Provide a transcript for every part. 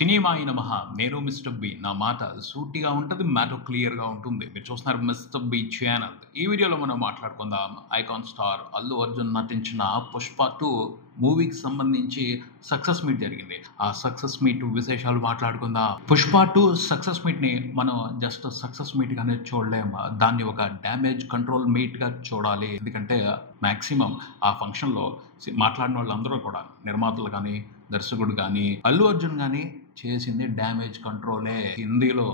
సినిమాయి నమః. నేను mister B. నా మాట సూటిగా ఉంటది. మ్యాటర్ క్లియర్‌గా ఉంటుంది. మీరు చూస్తున్నారు మిస్టర్ బి ఛానల్. ఈ వీడియోలో మనం మాట్లాడుకుందాం ఐకాన్ స్టార్ అల్లు అర్జున్ నటించిన 'పుష్ప 2' మూవీకి సంబంధించి సక్సెస్ మీట్ జరిగింది. ఆ సక్సెస్ మీట్ విశేషాలు మాట్లాడుకుందాం. 'పుష్ప 2' సక్సెస్ మీట్‌ని మనం జస్ట్ సక్సెస్ మీట్ గానే చూడలేం. దాన్ని ఒక డ్యామేజ్ కంట్రోల్ మీట్‌గా చూడాలి. ఎందుకంటే మాక్సిమం ఆ ఫంక్షన్‌లో మాట్లాడిన వాళ్ళందరూ కూడా నిర్మాతలు కానీ, దర్శకుడు కానీ, అల్లు అర్జున్ కానీ చేసింది డ్యామేజ్ కంట్రోలే. హిందీలో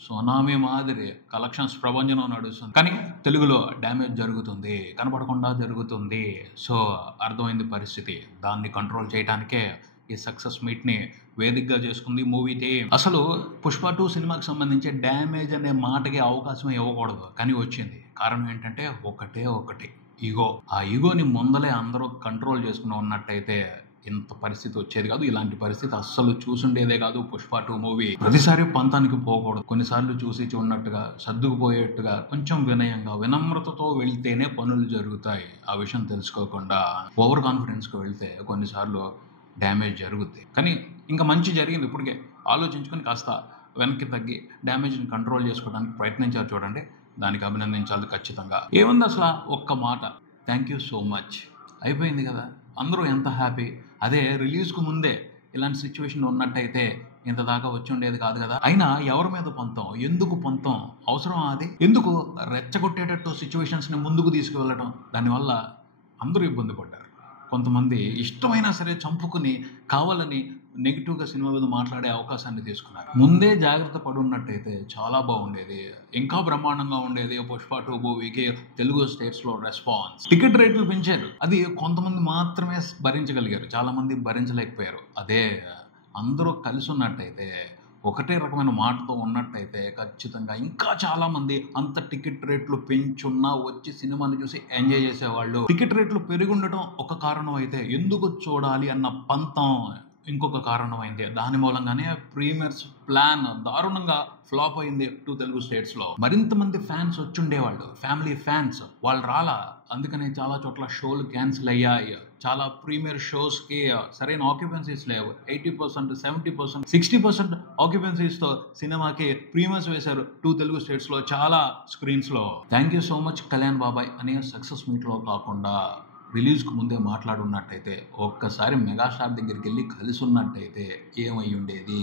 సునామీ మాదిరి కలెక్షన్స్ ప్రభంజనం నడుస్తుంది, కానీ తెలుగులో డ్యామేజ్ జరుగుతుంది, కనపడకుండా జరుగుతుంది. సో అర్థమైంది పరిస్థితి. దాన్ని కంట్రోల్ చేయడానికే ఈ సక్సెస్ మీట్ని వేదికగా చేసుకుంది మూవీ టీమ్. అసలు 'పుష్ప 2' సినిమాకి సంబంధించి డ్యామేజ్ అనే మాటకి అవకాశం ఇవ్వకూడదు, కానీ వచ్చింది. కారణం ఏంటంటే ఒకటి ఈగో. ఆ ఈగోని ముందలే అందరూ కంట్రోల్ చేసుకుని ఉన్నట్టయితే ఇంత పరిస్థితి వచ్చేది కాదు. ఇలాంటి పరిస్థితి అస్సలు చూసుండేదే కాదు. 'పుష్ప 2' మూవీ ప్రతిసారి పంతానికి పోకూడదు. కొన్నిసార్లు చూసి చూడనట్టుగా, సర్దుకుపోయేట్టుగా, కొంచెం వినయంగా, వినమ్రతతో వెళ్తేనే పనులు జరుగుతాయి. ఆ విషయం తెలుసుకోకుండా ఓవర్ కాన్ఫిడెన్స్కి వెళ్తే కొన్నిసార్లు డ్యామేజ్ జరుగుద్ది. కానీ ఇంకా మంచి జరిగింది. ఇప్పటికే ఆలోచించుకొని కాస్త వెనక్కి తగ్గి డ్యామేజ్ని కంట్రోల్ చేసుకోవడానికి ప్రయత్నించారు చూడండి. దానికి అభినందించాలి ఖచ్చితంగా. ఏముంది అసలు ఒక్క మాట, థ్యాంక్ యూ సో మచ్, అయిపోయింది కదా. అందరూ ఎంత హ్యాపీ. అదే రిలీజ్కు ముందే ఇలాంటి సిచ్యువేషన్ ఉన్నట్టయితే ఇంత దాకా వచ్చి ఉండేది కాదు కదా. అయినా ఎవరి మీద పంతం, ఎందుకు పంతం, అవసరం అది? ఎందుకు రెచ్చగొట్టేటట్టు సిచ్యువేషన్స్ని ముందుకు తీసుకువెళ్ళటం? దానివల్ల అందరూ ఇబ్బంది పడ్డారు. కొంతమంది ఇష్టమైనా సరే చంపుకుని కావాలని నెగిటివ్గా సినిమా మీద మాట్లాడే అవకాశాన్ని తీసుకున్నారు. ముందే జాగ్రత్త పడి ఉన్నట్టయితే చాలా బాగుండేది, ఇంకా బ్రహ్మాండంగా ఉండేది. 'పుష్ప 2' మూవీకి తెలుగు స్టేట్స్లో రెస్పాన్స్. టికెట్ రేట్లు పెంచారు, అది కొంతమంది మాత్రమే భరించగలిగారు, చాలా మంది భరించలేకపోయారు. అదే అందరూ కలిసి ఉన్నట్టయితే, ఒకటే రకమైన మాటతో ఉన్నట్టయితే ఖచ్చితంగా ఇంకా చాలా మంది అంత టికెట్ రేట్లు పెంచున్నా వచ్చి సినిమాని చూసి ఎంజాయ్ చేసేవాళ్ళు. టికెట్ రేట్లు పెరిగి ఉండటం ఒక కారణం అయితే, ఎందుకు చూడాలి అన్న పంతం ఇంకొక కారణం అయింది. దాని మూలంగానే ప్రీమియర్స్ ప్లాన్ దారుణంగా ఫ్లాప్ అయింది 2 తెలుగు స్టేట్స్లో. మరింత మంది ఫ్యాన్స్ వచ్చుండేవాళ్ళు, ఫ్యామిలీ ఫ్యాన్స్, వాళ్ళు రాలా. అందుకని చాలా చోట్ల షోలు క్యాన్సిల్ అయ్యాయి. చాలా ప్రీమియర్ షోస్కి సరైన ఆక్యుపెన్సీస్ లేవు. 80%, 70%, 60% ఆక్యుపెన్సీస్తో సినిమాకి ప్రీమియర్స్ వేశారు 2 తెలుగు స్టేట్స్లో చాలా స్క్రీన్స్లో. Thank you so much Kalyan బాబాయ్ అనే సక్సెస్ మీట్లో కాకుండా రిలీజ్కు ముందే మాట్లాడున్నట్టయితే, ఒక్కసారి మెగాస్టార్ దగ్గరికి వెళ్ళి కలిసి ఉన్నట్టయితే ఏమై ఉండేది,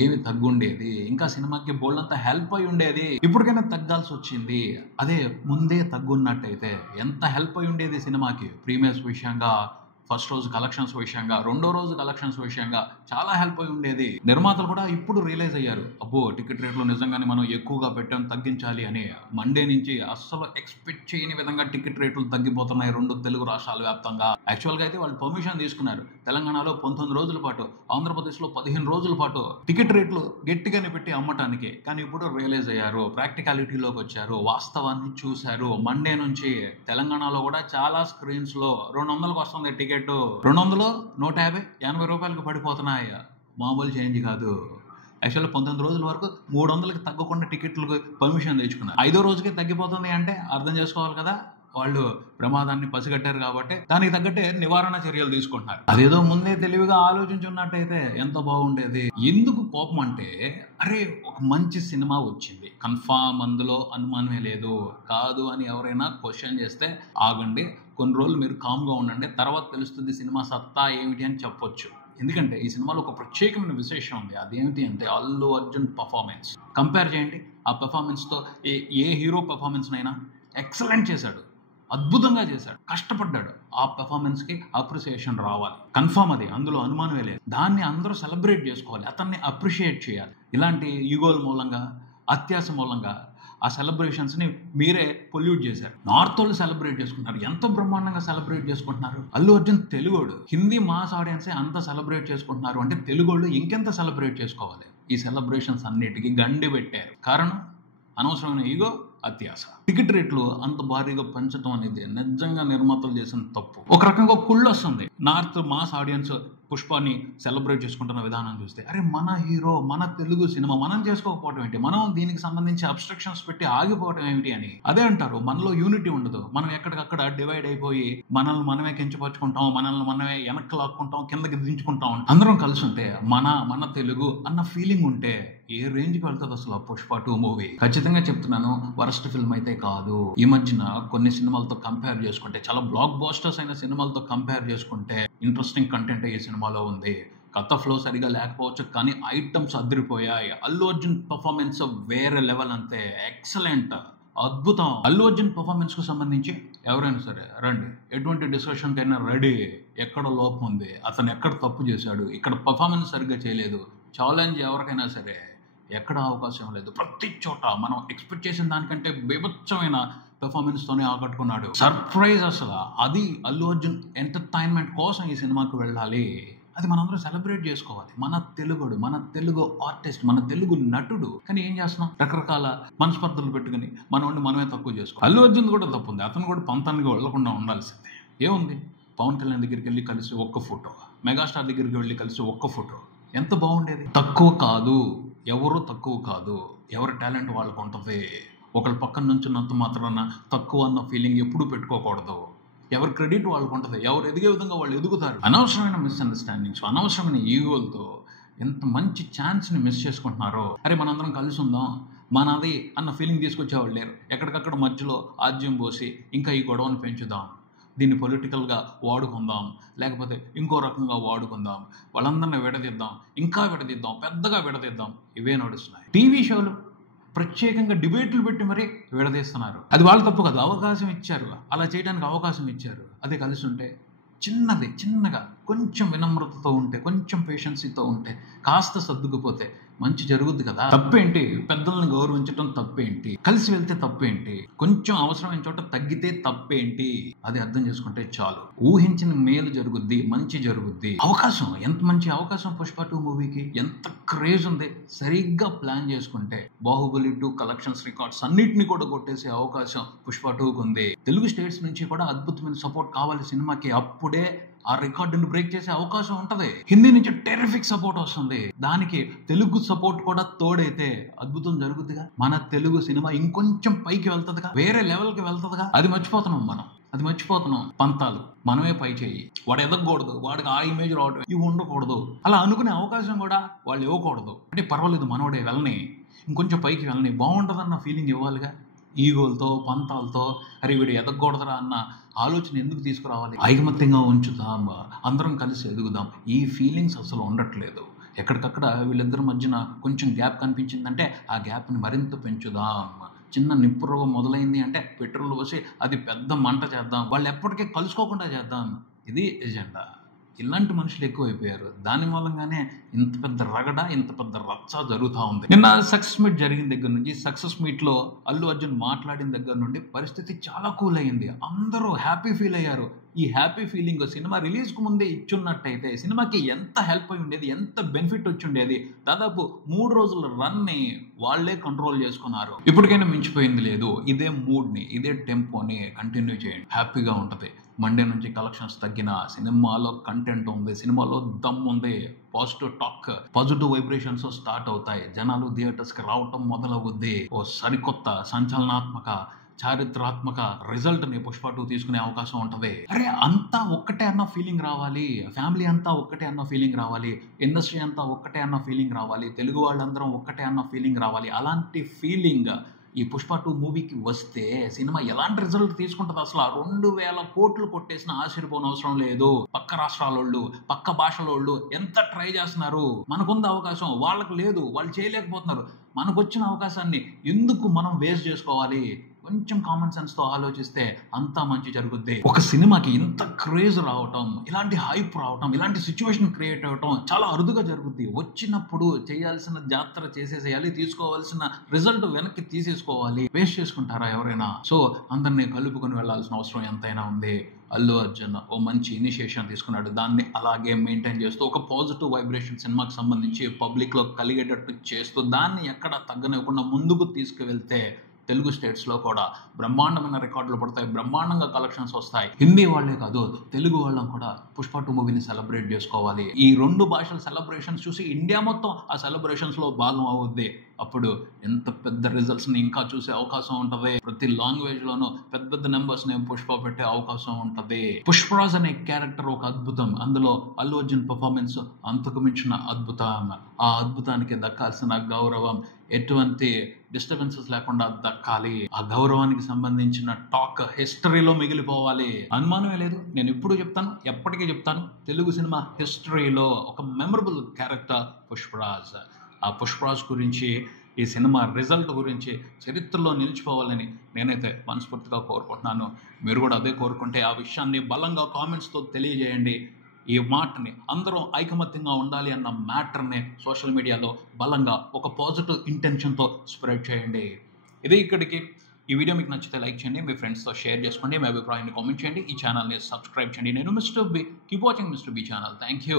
ఏమి తగ్గుండేది, ఇంకా సినిమాకి బోల్డంతా హెల్ప్ అయి ఉండేది. ఇప్పటికైనా తగ్గాల్సి వచ్చింది. అదే ముందే తగ్గున్నట్టయితే ఎంత హెల్ప్ అయి ఉండేది సినిమాకి. ప్రీమియర్స్ విషయంగా, ఫస్ట్ రోజు కలెక్షన్స్ విషయంగా, రెండో రోజు కలెక్షన్స్ విషయంగా చాలా హెల్ప్ అయి ఉండేది. నిర్మాతలు కూడా ఇప్పుడు రియలైజ్ అయ్యారు, అబ్బో టికెట్ రేట్లు నిజంగానే మనం ఎక్కువగా పెట్టాం, తగ్గించాలి అని. మండే నుంచి అస్సలు ఎక్స్పెక్ట్ చేయని విధంగా టికెట్ రేట్లు తగ్గిపోతున్నాయి 2 తెలుగు రాష్ట్రాల వ్యాప్తంగా. యాక్చువల్గా అయితే వాళ్ళు పర్మిషన్ తీసుకున్నారు. తెలంగాణలో 19 రోజుల పాటు, ఆంధ్రప్రదేశ్లో 15 రోజుల పాటు టికెట్ రేట్లు గట్టిగానే పెట్టి అమ్మటానికి. కానీ ఇప్పుడు రియలైజ్ అయ్యారు, ప్రాక్టికాలిటీలోకి వచ్చారు, వాస్తవాన్ని చూశారు. మండే నుంచి తెలంగాణలో కూడా చాలా స్క్రీన్స్లో 200కి వస్తుంది టికెట్. 200, 150, 80 రూపాయలకు పడిపోతున్నాయి. మామూలు చేంజ్ కాదు. యాక్చువల్గా 19 రోజుల వరకు 300కి తగ్గకుండా టికెట్లకు పర్మిషన్ తెచ్చుకున్నారు. 5వ రోజుకే తగ్గిపోతుంది అంటే అర్థం చేసుకోవాలి కదా, వాళ్ళు ప్రమాదాన్ని పసిగట్టారు కాబట్టి దానికి తగ్గట్టే నివారణ చర్యలు తీసుకుంటున్నారు. అదేదో ముందే తెలివిగా ఆలోచించున్నట్టయితే ఎంత బాగుండేది. ఎందుకు కోపం అంటే, అరే ఒక మంచి సినిమా వచ్చింది, కన్ఫామ్, అందులో అనుమానమే లేదు. కాదు అని ఎవరైనా క్వశ్చన్ చేస్తే ఆగండి, కొన్ని రోజులు మీరు కామ్గా ఉండండి, తర్వాత తెలుస్తుంది సినిమా సత్తా ఏమిటి అని చెప్పొచ్చు. ఎందుకంటే ఈ సినిమాలో ఒక ప్రత్యేకమైన విశేషం ఉంది. అదేమిటి అంటే అల్లు అర్జున్ పర్ఫార్మెన్స్. కంపేర్ చేయండి ఆ పర్ఫార్మెన్స్తో. ఏ హీరో పర్ఫార్మెన్స్నైనా ఎక్సలెంట్ చేశాడు, అద్భుతంగా చేశాడు, కష్టపడ్డాడు. ఆ పెర్ఫార్మెన్స్కి అప్రిసియేషన్ రావాలి, కన్ఫామ్, అది అందులో అనుమానమే లేదు. దాన్ని అందరూ సెలబ్రేట్ చేసుకోవాలి, అతన్ని అప్రిషియేట్ చేయాలి. ఇలాంటి ఈగోల మూలంగా, అత్యాశ మూలంగా ఆ సెలబ్రేషన్స్ని మీరే పొల్యూట్ చేశారు. నార్త్ వాళ్ళు సెలబ్రేట్ చేసుకుంటున్నారు, ఎంత బ్రహ్మాండంగా సెలబ్రేట్ చేసుకుంటున్నారు. అల్లు అర్జున్ తెలుగోడు, హిందీ మాస్ ఆడియన్సే అంత సెలబ్రేట్ చేసుకుంటున్నారు అంటే తెలుగోళ్ళు ఇంకెంత సెలబ్రేట్ చేసుకోవాలి. ఈ సెలబ్రేషన్స్ అన్నిటికీ గండి పెట్టారు. కారణం అనవసరమైన ఈగో, అత్యాశ. టికెట్ రేట్లు అంత భారీగా పెంచడం అనేది నిజంగా నిర్మాతలు చేసిన తప్పు. ఒక రకంగా కుళ్ళు వస్తుంది నార్త్ మాస్ ఆడియన్స్ పుష్పాని సెలబ్రేట్ చేసుకుంటున్న విధానం చూస్తే. అరే మన హీరో, మన తెలుగు సినిమా మనం చేసుకోకపోవడం ఏంటి, మనం దీనికి సంబంధించి అబ్స్ట్రక్షన్స్ పెట్టి ఆగిపోవడం ఏమిటి అని అదే అంటారు. మనలో యూనిటీ ఉండదు, మనం ఎక్కడికక్కడ డివైడ్ అయిపోయి మనల్ని మనమే కించపరుచుకుంటాం, మనల్ని మనమే వెనక్కి లాక్కుంటాం, కిందకి దించుకుంటాం. అందరం కలిసి ఉంటే మన తెలుగు అన్న ఫీలింగ్ ఉంటే ఏ రేంజ్ కి వెళ్తుంది అసలు పుష్ప 2 మూవీ. ఖచ్చితంగా చెప్తున్నాను, వరస్ట్ ఫిల్మ్ అయితే కాదు. ఈ మధ్యన కొన్ని సినిమాలతో కంపేర్ చేసుకుంటే, చాలా బ్లాక్ బాస్టర్స్ అయిన సినిమాలతో కంపేర్ చేసుకుంటే ఇంట్రెస్టింగ్ కంటెంట్ ఈ సినిమాలో ఉంది. కథ ఫ్లో సరిగా లేకపోవచ్చు కానీ ఐటమ్స్ అదిరిపోయాయి. అల్లు అర్జున్ పర్ఫార్మెన్స్ వేరే లెవెల్, అంతే ఎక్సలెంట్, అద్భుతం. అల్లు అర్జున్ పర్ఫార్మెన్స్ కు సంబంధించి ఎవరైనా సరే రండి, ఎటువంటి డిస్కషన్ కైనా రెడీ. ఎక్కడ లోపం ఉంది, అతను ఎక్కడ తప్పు చేశాడు, ఇక్కడ పర్ఫార్మెన్స్ సరిగ్గా చేయలేదు, ఛాలెంజ్ ఎవరికైనా సరే. ఎక్కడ అవకాశం లేదు, ప్రతి చోట మనం ఎక్స్పెక్ట్ చేసిన దానికంటే బీభత్సమైన పెర్ఫార్మెన్స్ తోనే ఆకట్టుకున్నాడు. సర్ప్రైజ్ అసలు. అది అల్లు అర్జున్ ఎంటర్టైన్మెంట్ కోసం ఈ సినిమాకి వెళ్ళాలి, అది మనందరం సెలబ్రేట్ చేసుకోవాలి. మన తెలుగుడు, మన తెలుగు ఆర్టిస్ట్, మన తెలుగు నటుడు. కానీ ఏం చేస్తున్నాం, రకరకాల మనస్పర్ధలు పెట్టుకుని మనమే తక్కువ చేసుకోవాలి. అల్లు అర్జున్ కూడా తప్పు ఉంది, అతను కూడా పంతానికి వెళ్లకుండా ఉండాల్సిందే. ఏముంది, పవన్ కళ్యాణ్ దగ్గరికి వెళ్ళి కలిసి ఒక్క ఫోటో, మెగాస్టార్ దగ్గరికి వెళ్ళి కలిసి ఒక్క ఫోటో, ఎంత బాగుండేది. తక్కువ కాదు, ఎవరు తక్కువ కాదు, ఎవరి టాలెంట్ వాళ్ళకు ఉంటుంది. ఒకళ్ళ పక్కన నుంచున్నంత మాత్రాన తక్కువ అన్న ఫీలింగ్ ఎప్పుడూ పెట్టుకోకూడదు. ఎవరి క్రెడిట్ వాళ్ళకు ఉంటుంది, ఎవరు ఎదిగే విధంగా వాళ్ళు ఎదుగుతారు. అనవసరమైన మిస్అండర్స్టాండింగ్స్, అనవసరమైన ఈగోలతో ఎంత మంచి ఛాన్స్ని మిస్ చేసుకుంటున్నారో. అరే మనందరం కలిసి ఉందాం, మనది అన్న ఫీలింగ్ తీసుకొచ్చేవాళ్ళు లేరు. ఎక్కడికక్కడ మధ్యలో ఆజ్యం పోసి ఇంకా ఈ గొడవను పెంచుదాం, దీన్ని పొలిటికల్గా వాడుకుందాం, లేకపోతే ఇంకో రకంగా వాడుకుందాం, వాళ్ళందరినీ విడదీద్దాం, ఇంకా విడదీద్దాం, పెద్దగా విడదీద్దాం, ఇవే నడుస్తున్నాయి. టీవీ షోలు ప్రత్యేకంగా డిబేట్లు పెట్టి మరీ విడదీస్తున్నారు. అది వాళ్ళ తప్పు కాదు, అవకాశం ఇచ్చారు, అలా చేయడానికి అవకాశం ఇచ్చారు. అదే కలిసి ఉంటే చిన్నగా కొంచెం వినమ్రతతో ఉంటే, కొంచెం పేషెన్సీతో ఉంటే, కాస్త సర్దుకుపోతే మంచి జరుగుద్ది కదా. తప్పేంటి, పెద్దలను గౌరవించడం తప్పేంటి, కలిసి వెళ్తే తప్పేంటి, కొంచెం అవసరమైన చోట తగ్గితే తప్పేంటి, అది అర్థం చేసుకుంటే చాలు. ఊహించిన మేలు జరుగుద్ది, మంచి జరుగుద్ది. అవకాశం, ఎంత మంచి అవకాశం పుష్ప 2 మూవీకి, ఎంత క్రేజ్ ఉంది. సరిగ్గా ప్లాన్ చేసుకుంటే బాహుబలి 2 కలెక్షన్స్ రికార్డ్స్ అన్నిటిని కూడా కొట్టేసే అవకాశం పుష్ప 2కు ఉంది. తెలుగు స్టేట్స్ నుంచి కూడా అద్భుతమైన సపోర్ట్ కావాలి సినిమాకి, అప్పుడే ఆ రికార్డును బ్రేక్ చేసే అవకాశం ఉంటది. హిందీ నుంచి టెరిఫిక్ సపోర్ట్ వస్తుంది, దానికి తెలుగు సపోర్ట్ కూడా తోడైతే అద్భుతం జరుగుతుందిగా. మన తెలుగు సినిమా ఇంకొంచెం పైకి వెళ్తుందిగా, వేరే లెవెల్కి వెళ్తుందిగా. అది మర్చిపోతున్నాం. పంతాలు మనమే పై చేయి, వాడు ఎదగకూడదు, వాడికి ఆ ఇమేజ్ రావడం ఇవి ఉండకూడదు, అలా అనుకునే అవకాశం కూడా వాళ్ళు ఇవ్వకూడదు. అంటే పర్వాలేదు, మనోడే వెళ్ళని, ఇంకొంచెం పైకి వెళ్ళని, బాగుంటుందన్న ఫీలింగ్ ఇవ్వాలిగా. ఈగోలతో పంతాలతో అరే వీడు ఎదగకూడదురా అన్న ఆలోచన ఎందుకు తీసుకురావాలి. ఐకమత్యంగా ఉంచుదాం, అందరం కలిసి ఎదుగుదాం. ఈ ఫీలింగ్స్ అసలు ఉండట్లేదు. ఎక్కడికక్కడ వీళ్ళిద్దరి మధ్యన కొంచెం గ్యాప్ కనిపించిందంటే ఆ గ్యాప్ని మరింత పెంచుదాం. చిన్న నిప్పురవ మొదలైంది అంటే పెట్రోల్ పోసి అది పెద్ద మంట చేద్దాం, వాళ్ళు ఎప్పటికీ కలుసుకోకుండా చేద్దాం. ఇది ఎజెండా. ఇలాంటి మనుషులు ఎక్కువైపోయారు, దాని మూలంగానే ఇంత పెద్ద రగడ, ఇంత పెద్ద రచ్చ జరుగుతూ ఉంది. నిన్న సక్సెస్ మీట్ జరిగిన దగ్గర నుంచి, సక్సెస్ మీట్లో అల్లు అర్జున్ మాట్లాడిన దగ్గర నుండి పరిస్థితి చాలా కూల్ అయ్యింది. అందరూ హ్యాపీ ఫీల్ అయ్యారు. ఈ హ్యాపీ ఫీలింగ్ సినిమా రిలీజ్కు ముందే ఇచ్చున్నట్టయితే సినిమాకి ఎంత హెల్ప్ అయి ఉండేది, ఎంత బెనిఫిట్ వచ్చి ఉండేది. దాదాపు 3 రోజుల రన్ని వాళ్లే కంట్రోల్ చేసుకున్నారు. ఇప్పటికైనా మించిపోయింది లేదు. ఇదే మూడ్ని, ఇదే టెంపోని కంటిన్యూ చేయండి, హ్యాపీగా ఉంటుంది. మండే నుంచి కలెక్షన్స్ తగ్గిన, సినిమాలో కంటెంట్ ఉంది, సినిమాలో దమ్ ఉంది, positive talk, positive vibrations start అవుతాయి. జనాలు థియేటర్స్కి రావటం మొదలవుద్ది. ఓ సరికొత్త సంచలనాత్మక చారిత్రాత్మక రిజల్ట్ ని పుష్ప 2 తీసుకునే అవకాశం ఉంటది. అరే అంతా ఒక్కటే అన్న ఫీలింగ్ రావాలి, ఫ్యామిలీ అంతా ఒక్కటే అన్న ఫీలింగ్ రావాలి, ఇండస్ట్రీ అంతా ఒక్కటే అన్న ఫీలింగ్ రావాలి, తెలుగు వాళ్ళందరం ఒక్కటే అన్న ఫీలింగ్ రావాలి. అలాంటి ఫీలింగ్ ఈ పుష్ప 2 మూవీకి వస్తే సినిమా ఎలాంటి రిజల్ట్ తీసుకుంటుంది అసలు. 2000 కోట్లు కొట్టేసిన ఆశ్చర్యపోని అవసరం లేదు. పక్క రాష్ట్రాలోళ్ళు, పక్క భాషలోళ్ళు ఎంత ట్రై చేస్తున్నారు. మనకుంది అవకాశం, వాళ్ళకు లేదు, వాళ్ళు చేయలేకపోతున్నారు. మనకు వచ్చిన అవకాశాన్ని ఎందుకు మనం వేస్ట్ చేసుకోవాలి? కొంచెం కామన్ సెన్స్ తో ఆలోచిస్తే అంతా మంచి జరుగుద్ది. ఒక సినిమాకి ఇంత క్రేజ్ రావటం, ఇలాంటి హైప్ రావటం, ఇలాంటి సిచ్యువేషన్ క్రియేట్ అవటం చాలా అరుదుగా జరుగుద్ది. వచ్చినప్పుడు చేయాల్సిన జాతర చేసేసేయాలి, తీసుకోవాల్సిన రిజల్ట్ వెనక్కి తీసేసుకోవాలి. వేస్ట్ చేసుకుంటారా ఎవరైనా? సో అందరినీ కలుపుకొని వెళ్లాల్సిన అవసరం ఎంతైనా ఉంది. అల్లు అర్జున్ ఓ మంచి ఇనిషియేషన్ తీసుకున్నాడు, దాన్ని అలాగే మెయింటైన్ చేస్తూ ఒక పాజిటివ్ వైబ్రేషన్ సినిమాకి సంబంధించి పబ్లిక్ లో కలిగేటట్టు చేస్తూ దాన్ని ఎక్కడ తగ్గనివ్వకుండా ముందుకు తీసుకువెళ్తే తెలుగు స్టేట్స్లో కూడా బ్రహ్మాండమైన రికార్డులు పడతాయి, బ్రహ్మాండంగా కలెక్షన్స్ వస్తాయి. హిందీ వాళ్ళే కాదు, తెలుగు వాళ్ళం కూడా పుష్ప 2 మూవీని సెలబ్రేట్ చేసుకోవాలి. ఈ 2 భాషల సెలబ్రేషన్స్ చూసి ఇండియా మొత్తం ఆ సెలబ్రేషన్స్లో భాగం అవుద్ది. అప్పుడు ఎంత పెద్ద రిజల్ట్స్ని ఇంకా చూసే అవకాశం ఉంటుంది. ప్రతి లాంగ్వేజ్లోనూ పెద్ద పెద్ద నెంబర్స్ని పుష్ప పెట్టే అవకాశం ఉంటుంది. పుష్పరాజ్ అనే క్యారెక్టర్ ఒక అద్భుతం. అందులో అల్లు అర్జున్ పర్ఫార్మెన్స్ అంతకు మించిన అద్భుతం. ఆ అద్భుతానికి దక్కాల్సిన గౌరవం ఎటువంటి డిస్టర్బెన్సెస్ లేకుండా దక్కాలి. ఆ గౌరవానికి సంబంధించిన టాక్ హిస్టరీలో మిగిలిపోవాలి. అనుమానమే లేదు, నేను ఇప్పుడు చెప్తాను, ఎప్పటికీ చెప్తాను, తెలుగు సినిమా హిస్టరీలో ఒక మెమరబుల్ క్యారెక్టర్ పుష్పరాజ్. ఆ పుష్పరాజ్ గురించి, ఈ సినిమా రిజల్ట్ గురించి చరిత్రలో నిలిచిపోవాలని నేనైతే మనస్ఫూర్తిగా కోరుకుంటున్నాను. మీరు కూడా అదే కోరుకుంటే ఆ విషయాన్ని బలంగా కామెంట్స్తో తెలియజేయండి. ఈ మాటని అందరూ ఐకమత్యంగా ఉండాలి అన్న మ్యాటర్ని సోషల్ మీడియాలో బలంగా ఒక పాజిటివ్ ఇంటెన్షన్తో స్ప్రెడ్ చేయండి. ఇది ఇక్కడికి. ఈ వీడియో మీకు నచ్చితే లైక్ చేయండి, మీ ఫ్రెండ్స్తో షేర్ చేసుకోండి, మీ అభిప్రాయాన్ని కామెంట్ చేయండి, ఈ ఛానల్ని సబ్స్క్రైబ్ చేయండి. నేను mister B. Keep watching mister B channel. Thank you.